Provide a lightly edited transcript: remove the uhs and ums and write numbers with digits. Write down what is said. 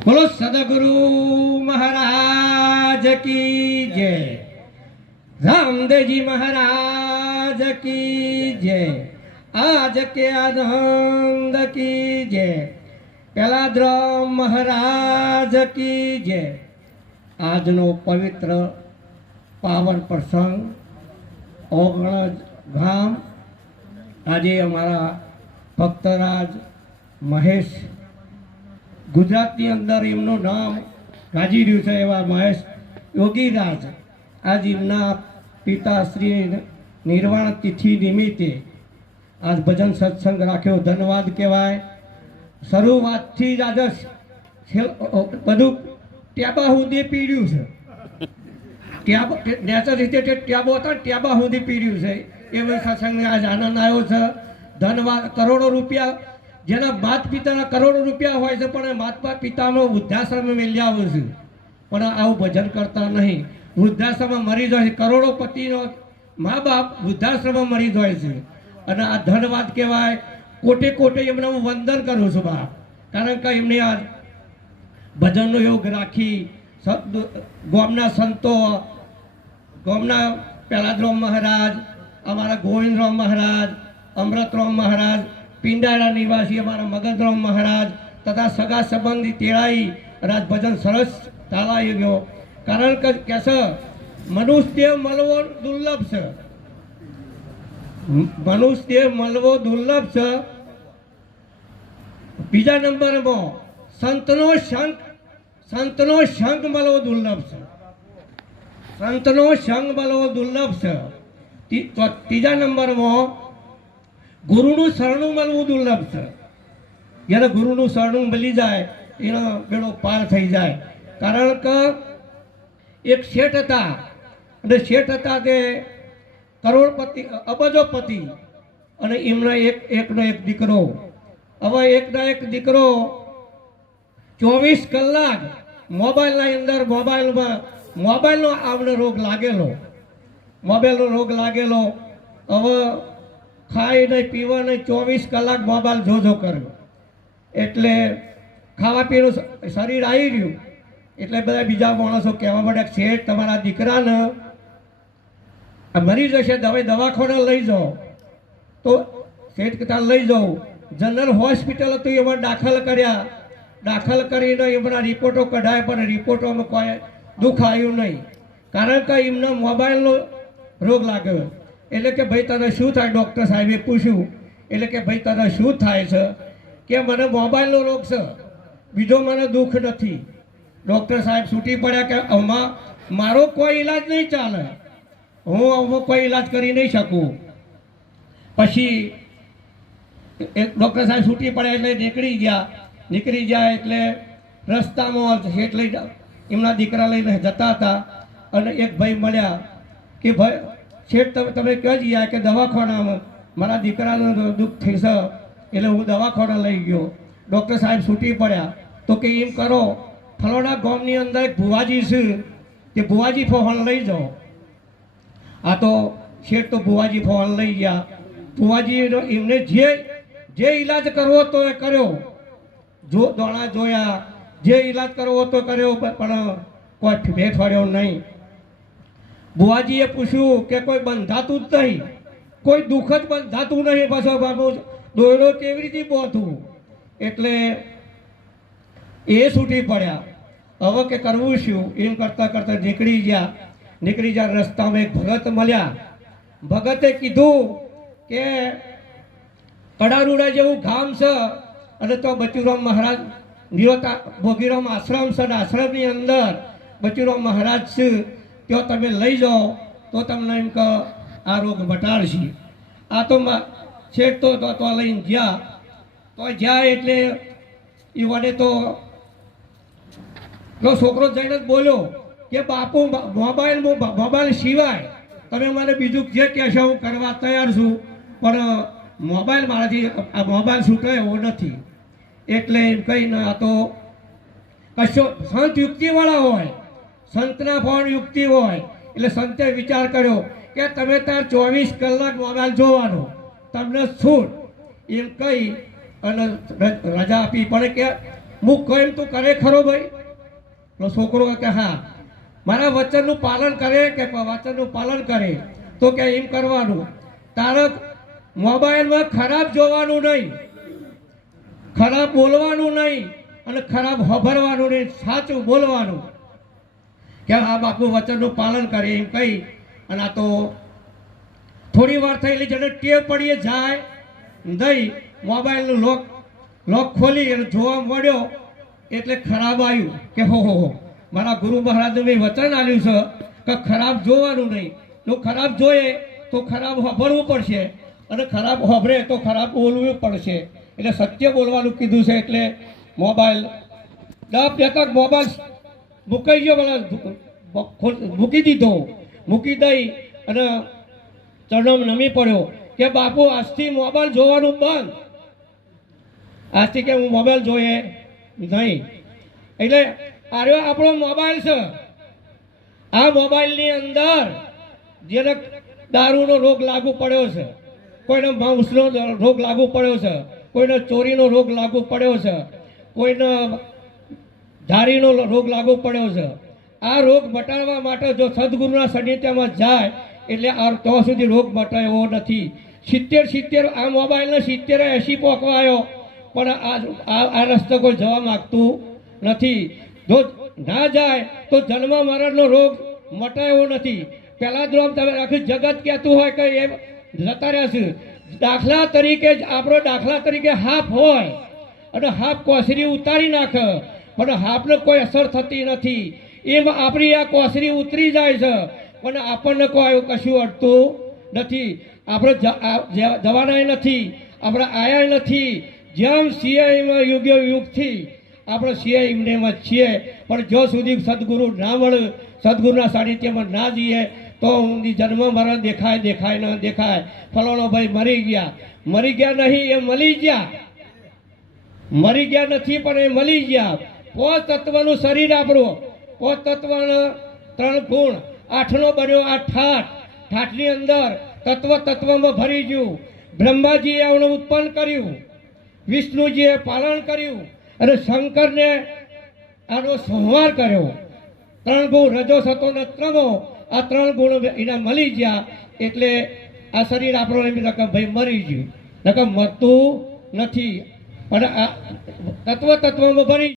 बोलो सदगुरु महाराज की जय, रामदेव जी महाराज की जय, आज के आनंद की जय, कलाद्रम महाराज की जय। આજનો પવિત્ર પાવન પ્રસંગ ઓગણજ ગામ આજે અમારા ભક્તરાજ મહેશ ગુજરાતની અંદર એમનું નામ ગાજી રહ્યું છે એવા મહેશ યોગીરાજ આજ એમના પિતાશ્રી નિર્વાણ તિથિ નિમિત્તે આજ ભજન સત્સંગ રાખ્યો, ધન્યવાદ કહેવાય। શરૂઆતથી જ આજે બધું ટ્યાબા સુધી પીડ્યું છે, નેચર રીતે ટ્યાબો હતા ટ્યાબા સુધી પીડ્યું છે એવો સત્સંગને આજ આનંદ આવ્યો છે। ધન્યવાદ। કરોડો રૂપિયા જેના માત પિતાના કરોડો રૂપિયા હોય છે પણ માતા પિતાનો વૃદ્ધાશ્રમ મેળ્યા આવે છે પણ આવું ભજન કરતા નહીં, વૃદ્ધાશ્રમમાં મરી જાય છે। કરોડોપતિનો મા બાપ વૃદ્ધાશ્રમમાં મરી જાય છે અને આ ધન્યવાદ કહેવાય। કોટે કોટે એમને હું વંદન કરું છું બાપ, કારણ કે એમને આ ભજનનો યોગ રાખી ગામના સંતો, ગામના પહેલાદરામ મહારાજ, અમારા ગોવિંદરામ મહારાજ, અમૃતરામ મહારાજ, પિંડારા નિવાસી અમારા મગનરામ મહારાજ તથા સગા સંબંધી તેડાઈ રાજ ભજન સરસ ચાલાઈ ગયો। કારણ કે છે મનુષ્ય મળવો દુર્લભ છે, મનુષ્ય મળવો દુર્લભ છે। બીજા નંબરમાં સંતનો સંગ મળવો દુર્લભ છે, સંતનો સંગ મળવો દુર્લભ છે। ત્રીજા નંબરમાં ગુરુનું શરણું મળવું દુર્લભ છે। જ્યારે ગુરુનું શરણું મળી જાય એનો બેડો પાર થઈ જાય। કારણ કે એક શેઠ હતા અને શેઠ હતા તે કરોડપતિ અબજોપતિ અને એમનો એકનો એક દીકરો। હવે એકનો એક દીકરો 24 કલાક મોબાઈલના અંદર મોબાઈલનો આવનો રોગ લાગેલો, મોબાઈલનો રોગ લાગેલો। હવે ખાઈ નહીં પીવા નહીં 24 કલાક મોબાઈલ જોજો કર્યો એટલે ખાવા પીવાનું શરીર આવી રહ્યું એટલે બધા બીજા માણસો કહેવા માંડે શેઠ તમારા દીકરાને મરી જશે, દવાખાને લઈ જાઓ। તો શેઠ કહેતા લઈ જાઉં। જનરલ હોસ્પિટલ હતું એમાં દાખલ કર્યા, દાખલ કરીને એમના રિપોર્ટો કઢાય પણ રિપોર્ટોમાં કોઈ દુઃખ આવ્યું નહીં, કારણ કે એમને મોબાઈલનો રોગ લાગ્યો। એટલે કે ભાઈ તને શું થાય? ડૉક્ટર સાહેબે પૂછ્યું એટલે કે ભાઈ તને શું થાય છે? કે મને મોબાઈલનો રોગ છે, બીજો મને દુઃખ નથી। ડૉક્ટર સાહેબ છૂટી પડ્યા કે આમાં મારો કોઈ ઈલાજ નહીં ચાલે, હું આમાં કોઈ ઈલાજ કરી નહીં શકું। પછી એક ડૉક્ટર સાહેબ છૂટી પડ્યા એટલે નીકળી ગયા એટલે રસ્તામાં શેઠ લઈ એમના દીકરા લઈને જતા હતા અને એક ભાઈ મળ્યા કે ભાઈ શેઠ તમે કહી ગયા કે દવાખાનામાં મારા દીકરાનું દુઃખ થશે એટલે હું દવાખાના લઈ ગયો। ડૉક્ટર સાહેબ છૂટી પડ્યા તો કે એમ કરો ફલાણા ગામની અંદર એક ભુવાજી છે તે ભુવાજી ફોન લઈ જાઓ। આ તો શેઠ તો ભુવાજી ફોન લઈ ગયા। ભુવાજી એમને જે ઈલાજ કરવો હતો એ કર્યો, જો દોણા જોયા, જે ઈલાજ કરવો હતો કર્યો પણ કોઈ ભેટ પડ્યો નહીં। બુવાજીએ પૂછ્યું કે કોઈ બંધાતું જ નહીં, કોઈ દુઃખ જ બંધાતું નહીં, પાછો બાબુ દોયડો કેવી રીતે બોધું? એટલે એ છૂટી પડ્યા। હવે કે કરવું શું એમ કરતા કરતા નીકળી ગયા। રસ્તામાં એક ભગત મળ્યા। ભગતે કીધું કે કડારુડા જેવું ગામ છે અને તો બચુરામ મહારાજ નિરોતા ભોગીરામ આશ્રમ છે, આશ્રમની અંદર બચુરામ મહારાજ છે, ત્યાં તમે લઈ જાઓ તો તમને એમ કે આ રોગ મટાડશે। આ તો શેઠ તો લઈને ગયા, તો જ્યાં એટલે એ વડે તો છોકરો જઈને જ બોલ્યો કે બાપુ મોબાઈલ સિવાય તમે મને બીજું જે કહેશો હું કરવા તૈયાર છું, પણ મોબાઈલ મારાથી આ મોબાઈલ છૂટે એવો નથી। એટલે એમ કહીને આ તો કશો સંત યુક્તિવાળા હોય, સંતના ફોન યુક્તિ હોય એટલે સંતે વિચાર કર્યો કે તમે તાર 24 કલાક મોબાઈલ જોવાનો, તમને છૂટ એમ કહી અને રજા આપી। પણ કે હું કહું તું કરે ખરો ભાઈ? તો છોકરો કે હા. મારા વચનનું પાલન કરે કે વચનનું પાલન કરે? તો કે એમ કરવાનું. તારે મોબાઈલમાં ખરાબ જોવાનું નહીં, ખરાબ બોલવાનું નહીં અને ખરાબ સાંભળવાનું નહીં, સાચું બોલવાનું. કે આ બાપુ વચનનું પાલન કરે એમ કહી અને આ તો થોડી વાર થયેલી જેને ટેવ પડીએ જાય નહીં, મોબાઈલનું લોક ખોલી અને જોવા મળ્યો એટલે ખરાબ આવ્યું કે હો મારા ગુરુ મહારાજે મેં વચન આપ્યું છે કે ખરાબ જોવાનું નહીં. જો ખરાબ જોઈએ તો ખરાબ સાંભળવું પડશે અને ખરાબ સાંભળે તો ખરાબ બોલવું પડશે. એટલે સત્ય બોલવાનું કીધું છે. એટલે મોબાઈલ 10 મોબાઈલ મૂકાઈ ગયો, મૂકી દીધો. મૂકી દઈ અને ચરણોમાં નમી પડ્યો કે બાપુ આજથી મોબાઈલ જોવાનું બંધ, આજથી કે હું મોબાઈલ જોઈએ નહીં. એટલે આર્યો આપણો મોબાઈલ છે. આ મોબાઈલની અંદર જેને દારૂનો રોગ લાગુ પડ્યો છે, કોઈને માંસનો રોગ લાગુ પડ્યો છે, કોઈને ચોરીનો રોગ લાગુ પડ્યો છે, કોઈને ધારીનો રોગ લાગુ પડ્યો છે. આ રોગ મટાડવા માટે જો સદગુરુના સાનિધ્યમાં જાય એટલે આ તો સુધી રોગ મટાય એવો નથી. 70 આ મોબાઈલને 70-80 પોકવા આવ્યો પણ આ રસ્તો કોઈ જવા માગતું નથી. જો ના જાય તો જન્મ મરણનો રોગ મટાય એવો નથી. પહેલા જ તમે આખું જગત કહેતું હોય કે એ જતા રહેશે. દાખલા તરીકે હાફ હોય અને હાફ કોસરી ઉતારી નાખે પણ હાફને કોઈ અસર થતી નથી. એમ આપણી આ કોસરી ઉતરી જાય છે પણ આપણને કોઈ કશું અડતું નથી. આપણે જવાના નથી, આપણે આયા નથી. જેમ સીઆઈમાં યુગથી આપણે સીઆઈમાં છીએ પણ જો સુધી સદગુરુ ના મળે, સદગુરુના સાનિધ્યમાં ના જઈએ તો ઊંધી જન્મ મરણ દેખાય ન દેખાય. ફલાણો ભાઈ મરી ગયા નહીં, એ મળી ગયા. મરી ગયા નથી પણ એ મળી ગયા. 5 તત્વનું શરીર આપણું, 5 તત્વના 3 ગુણ. 8નો બન્યો આ ઠાઠની અંદર તત્વમાં ભરી ગયું. બ્રહ્માજીએ એમને ઉત્પન્ન કર્યું, વિષ્ણુજીએ પાલન કર્યું અને શંકરને આનો સંહાર કર્યો. 3 ગુણ રજો સતો ને ત્રમો, આ 3 ગુણ એને મળી ગયા. એટલે આ શરીર આપણો એમ નકમ ભાઈ મરી ગયું, નકમ મરતું નથી પણ આ તત્વમાં ભરી